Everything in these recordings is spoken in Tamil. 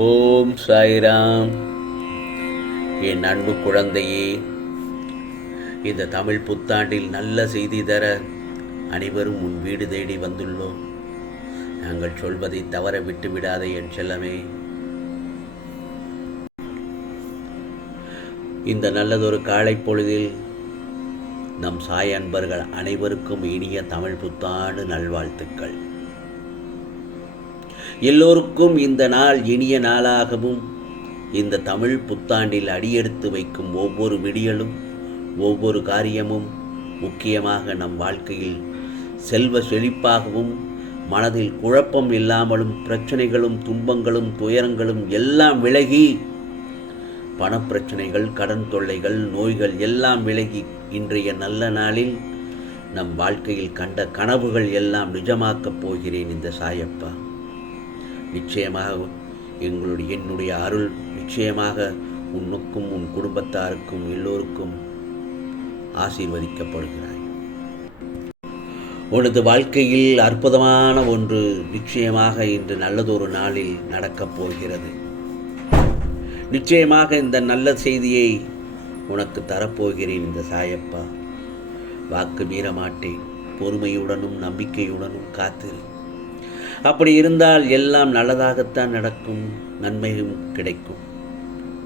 ஓம் சாய்ராம். என் அன்பு குழந்தையே இந்த தமிழ் புத்தாண்டில் நல்ல செய்தி தர அனைவரும் உன் வீடு தேடி வந்துள்ளோம். நாங்கள் சொல்வதை தவற விட்டுவிடாதே என் செல்லமே. இந்த நல்லதொரு காலை பொழுதில் நம் சாய் அன்பர்கள் அனைவருக்கும் இனிய தமிழ் புத்தாண்டு நல்வாழ்த்துக்கள். எல்லோருக்கும் இந்த நாள் இனிய நாளாகவும் இந்த தமிழ் புத்தாண்டில் அடியெடுத்து வைக்கும் ஒவ்வொரு விடியலும் ஒவ்வொரு காரியமும் முக்கியமாக நம் வாழ்க்கையில் செல்வ செழிப்பாகவும் மனதில் குழப்பம் இல்லாமலும் பிரச்சனைகளும் துன்பங்களும் துயரங்களும் எல்லாம் விலகி பணப்பிரச்சனைகள் கடன் தொல்லைகள் நோய்கள் எல்லாம் விலகி இன்றைய நல்ல நாளில் நம் வாழ்க்கையில் கண்ட கனவுகள் எல்லாம் நிஜமாக்கப் போகிறேன் இந்த சாயப்பா. நிச்சயமாக எங்களுடைய என்னுடைய அருள் நிச்சயமாக உன்னுக்கும் உன் குடும்பத்தாருக்கும் எல்லோருக்கும் ஆசீர்வதிக்கப்படுகிறாய். உனது வாழ்க்கையில் அற்புதமான ஒன்று நிச்சயமாக இன்று நல்லதொரு நாளில் நடக்கப் போகிறது. நிச்சயமாக இந்த நல்ல செய்தியை உனக்கு தரப்போகிறேன் இந்த சாயப்பா. வாக்கு மீறமாட்டேன். பொறுமையுடனும் நம்பிக்கையுடனும் காத்திரு. அப்படி இருந்தால் எல்லாம் நல்லதாகத்தான் நடக்கும் நன்மையும் கிடைக்கும்.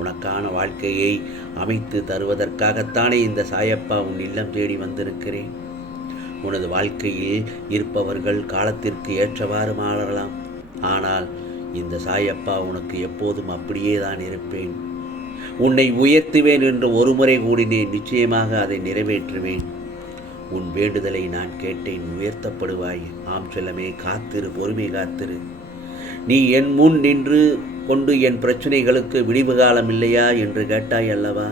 உனக்கான வாழ்க்கையை அமைத்து தருவதற்காகத்தானே இந்த சாயப்பா உன் இல்லம் தேடி வந்திருக்கிறேன். உனது வாழ்க்கையில் இருப்பவர்கள் காலத்திற்கு ஏற்றவாறு மாறலாம். ஆனால் இந்த சாயப்பா உனக்கு எப்போதும் அப்படியே தான் இருப்பேன். உன்னை உயர்த்துவேன் என்று ஒருமுறை கூடினேன் நிச்சயமாக அதை நிறைவேற்றுவேன். உன் வேண்டுதலை நான் கேட்டேன் உயர்த்தப்படுவாய். ஆம் செல்லமே காத்திரு பொறுமை காத்திரு. நீ என் முன் நின்று கொண்டு என் பிரச்சனைகளுக்கு விடிவு காலம் இல்லையா என்று கேட்டாய் அல்லவா?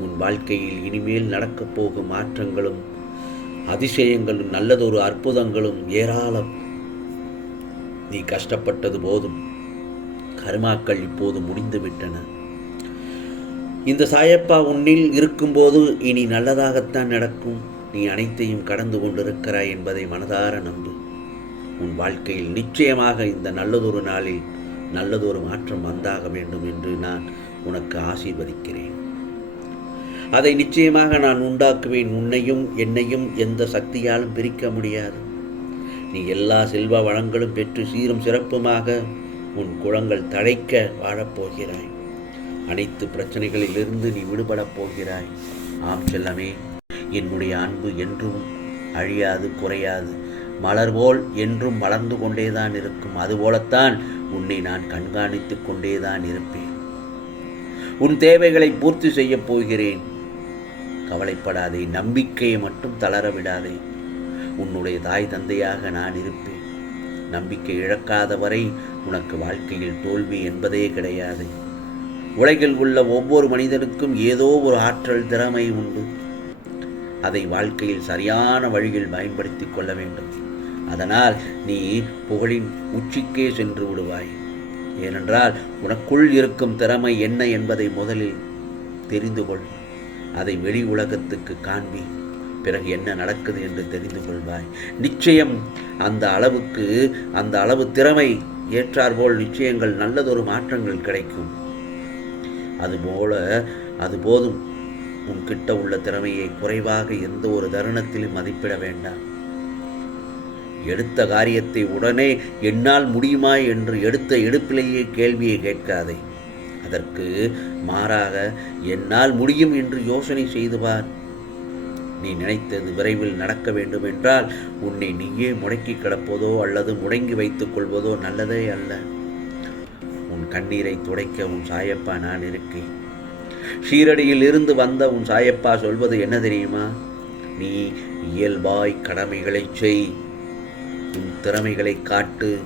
உன் வாழ்க்கையில் இனிமேல் நடக்கப் போகும் மாற்றங்களும் அதிசயங்களும் நல்லதொரு அற்புதங்களும் ஏராளம். நீ கஷ்டப்பட்டது போதும். கருமாக்கள் இப்போது முடிந்துவிட்டன. இந்த சாயப்பா உன்னில் இருக்கும்போது இனி நல்லதாகத்தான் நடக்கும். நீ அனைத்தையும் கடந்து கொண்டிருக்கிறாய் என்பதை மனதார நம்பு. உன் வாழ்க்கையில் நிச்சயமாக இந்த நல்லதொரு நாளில் நல்லதொரு மாற்றம் வந்தாக வேண்டும் என்று நான் உனக்கு ஆசீர்வதிக்கிறேன். அதை நிச்சயமாக நான் உண்டாக்குவேன். உன்னையும் என்னையும் எந்த சக்தியாலும் பிரிக்க முடியாது. நீ எல்லா செல்வ வளங்களும் பெற்று சீரும் சிறப்புமாக உன் குளங்கள் தழைக்க வாழப்போகிறாய். அனைத்து பிரச்சனைகளிலிருந்து நீ விடுபடப் போகிறாய். ஆம் செல்லமே. என்னுடைய அன்பு என்றும் அழியாது குறையாது. மலர் போல் என்றும் மலர்ந்து கொண்டேதான் இருக்கும். அதுபோலத்தான் உன்னை நான் கண்காணித்து கொண்டேதான் இருப்பேன். உன் தேவைகளை பூர்த்தி செய்யப் போகிறேன். கவலைப்படாதே நம்பிக்கையை மட்டும் தளர விடாதே. உன்னுடைய தாய் தந்தையாக நான் இருப்பேன். நம்பிக்கை இழக்காத வரை உனக்கு வாழ்க்கையில் தோல்வி என்பதே கிடையாது. உலகில் உள்ள ஒவ்வொரு மனிதனுக்கும் ஏதோ ஒரு ஆற்றல் திறமை உண்டு. அதை வாழ்க்கையில் சரியான வழியில் பயன்படுத்தி கொள்ள வேண்டும். அதனால் நீ புகழின் உச்சிக்கே சென்று விடுவாய். ஏனென்றால் உனக்குள் இருக்கும் திறமை என்ன என்பதை முதலில் தெரிந்து கொள். அதை வெளி உலகத்துக்கு காண்பி. பிறகு என்ன நடக்குது என்று தெரிந்து கொள்வாய். நிச்சயம் அந்த அளவுக்கு அந்த அளவு திறமை ஏற்றாற்போல் நிச்சயங்கள் நல்லதொரு மாற்றங்கள் கிடைக்கும். அதுபோல அது போதும். உன்கிட்ட உள்ள திறமையை குறைவாக எந்த ஒரு தருணத்திலும் மதிப்பிட வேண்டாம். எடுத்த காரியத்தை உடனே என்னால் முடியுமா என்று எடுத்த எடுப்பிலேயே கேள்வியை கேட்காதே. அதற்கு மாறாக என்னால் முடியும் என்று யோசனை செய்து பார். நீ நினைத்தது விரைவில் நடக்க வேண்டும் என்றால் உன்னை நீயே முடக்கி கிடப்பதோ அல்லது முடங்கி வைத்துக் கொள்வதோ நல்லதே அல்ல. உன் கண்ணீரை துடைக்க உன் சாயப்பா நான் இருக்கேன். ஷீரடியில் இருந்து வந்த உன் சாயப்பா சொல்வது என்ன தெரியுமா? நீ இயல்பாய் கடமைகளை செய். உன் திறமைகளை காட்டு.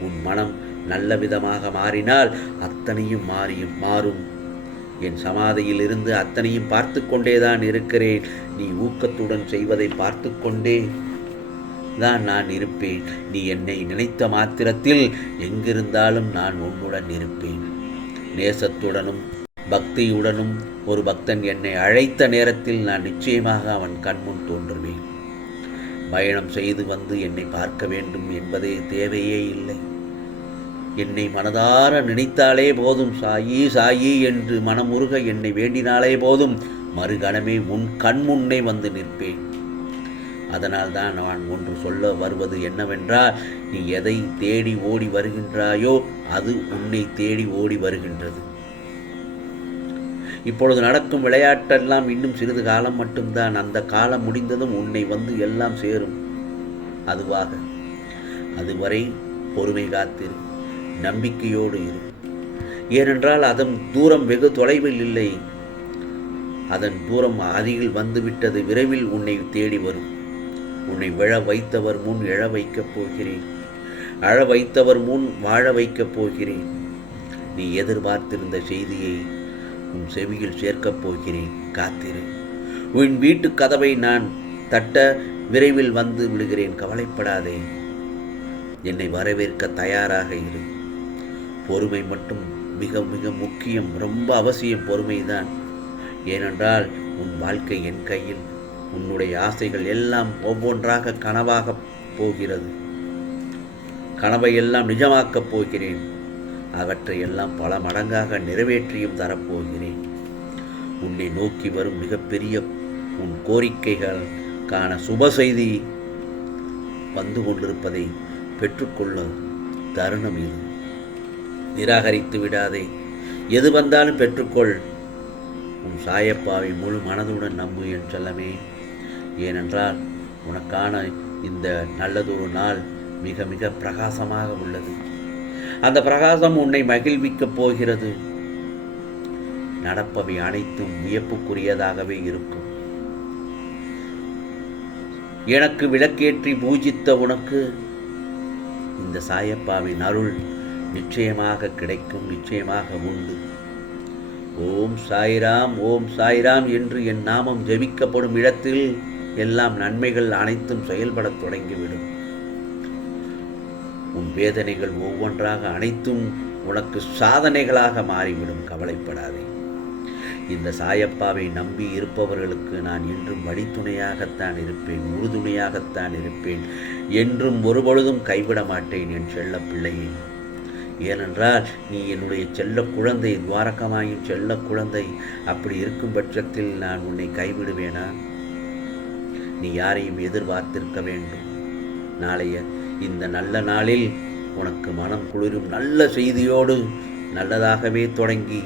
உன் மனம் நல்ல விதமாக மாறினால் அத்தனையும் மாறியும் மாறும். என் சமாதியில் இருந்து அத்தனையும் பார்த்து கொண்டேதான் இருக்கிறேன். நீ ஊக்கத்துடன் செய்வதை பார்த்து கொண்டே தான் நான் இருப்பேன். நீ என்னை நினைத்த மாத்திரத்தில் எங்கிருந்தாலும் நான் உன்னுடன் இருப்பேன். நேசத்துடனும் பக்தியுடனும் ஒரு பக்தன் என்னை அழைத்த நேரத்தில் நான் நிச்சயமாக அவன் கண்முன் தோன்றுவேன். பயணம் செய்து வந்து என்னை பார்க்க வேண்டும் என்பதே தேவையே இல்லை. என்னை மனதார நினைத்தாலே போதும் சாயி சாயி என்று மனமுருக என்னை வேண்டினாலே போதும் மறுகணமே உன் கண் முன்னே வந்து நிற்பேன். அதனால் தான் நான் ஒன்று சொல்ல வருவது என்னவென்றால் நீ எதை தேடி ஓடி வருகின்றாயோ அது உன்னை தேடி ஓடி வருகின்றது. இப்பொழுது நடக்கும் விளையாட்டெல்லாம் இன்னும் சிறிது காலம் மட்டும்தான். அந்த காலம் முடிந்ததும் உன்னை வந்து எல்லாம் சேரும். அதுவாக அதுவரை பொறுமை காத்திரு நம்பிக்கையோடு இரு. ஏனென்றால் அதன் தூரம் வெகு தொலைவில் இல்லை. அதன் தூரம் அருகில் வந்துவிட்டது விரைவில் உன்னை தேடி வரும். உன்னை விழ வைத்தவர் முன் எழ வைக்கப் போகிறேன். அழ வைத்தவர் முன் வாழ வைக்கப் போகிறேன். நீ எதிர்பார்த்திருந்த செய்தியை உன் செவியில் சேர்க்கப் போகிறேன். காத்திரு. உன் வீட்டு கதவை நான் தட்ட விரைவில் வந்து விடுகிறேன். கவலைப்படாதே. என்னை வரவேற்க தயாராக இரு. பொறுமை மட்டும் மிக மிக முக்கியம். ரொம்ப அவசியம் பொறுமைதான். ஏனென்றால் உன் வாழ்க்கை என் கையில் உன்னுடைய ஆசைகள் எல்லாம் ஒவ்வொன்றாக கனவாக போகிறது. கனவை எல்லாம் நிஜமாக்கப் போகிறேன். அவற்றையெல்லாம் பல மடங்காக நிறைவேற்றியும் தரப்போகிறேன். உன்னை நோக்கி வரும் மிகப்பெரிய உன் கோரிக்கைகளுக்கான சுப செய்தி வந்து கொண்டிருப்பதை பெற்றுக்கொள்ள தருணம் இது. நிராகரித்து விடாதே. எது வந்தாலும் பெற்றுக்கொள். உன் சாயப்பாவை முழு மனதுடன் நம்பு என் செல்லமே. ஏனென்றால் உனக்கான இந்த நல்லதொரு நாள் மிக மிக பிரகாசமாக உள்ளது. அந்த பிரகாசம் உன்னை மகிழ்விக்கப் போகிறது. நடப்பவை அனைத்தும் வியப்புக்குரியதாகவே இருக்கும். எனக்கு விளக்கேற்றி பூஜித்த உனக்கு இந்த சாயப்பாவின் அருள் நிச்சயமாக கிடைக்கும் நிச்சயமாக உண்டு. ஓம் சாய்ராம் ஓம் சாய்ராம் என்று என் நாமம் ஜெபிக்கப்படும் இடத்தில் எல்லாம் நன்மைகள் அனைத்தும் செயல்படத் தொடங்கிவிடும். உன் வேதனைகள் ஒவ்வொன்றாக அனைத்தும் உனக்கு சாதனைகளாக மாறிவிடும் கவலைப்படாதே. இந்த சாயப்பாவை நம்பி இருப்பவர்களுக்கு நான் என்றும் வழித்துணையாகத்தான் இருப்பேன் உறுதுணையாகத்தான் இருப்பேன் என்றும் ஒருபொழுதும் கைவிட மாட்டேன் என் செல்ல பிள்ளையை ஏனென்றால் நீ என்னுடைய செல்ல குழந்தை துவாரகமாயும் செல்ல குழந்தை. அப்படி இருக்கும் பட்சத்தில் நான் உன்னை கைவிடுவேனா? நீ யாரையும் எதிர்பார்த்திருக்க வேண்டும். நாளைய இந்த நல்ல நாளில் உனக்கு மனம் குளிரும் நல்ல செய்தியோடு நல்லதாகவே தொடங்கி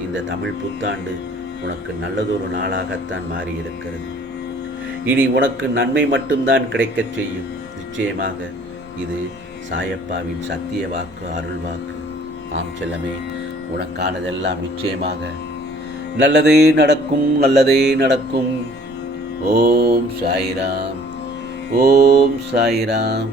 இந்த தமிழ் புத்தாண்டு உனக்கு நல்லதொரு நாளாகத்தான் மாறி இருக்கிறது இனி உனக்கு நன்மை மட்டும்தான் கிடைக்கச் செய்யும். நிச்சயமாக இது சாயப்பாவின் சத்திய வாக்கு அருள் வாக்கு. ஆம் செல்லமே உனக்கானதெல்லாம் நிச்சயமாக. நல்லதே நடக்கும் நல்லதே நடக்கும். ஓம் சாய்ராம் ஓம் சாய்ராம்.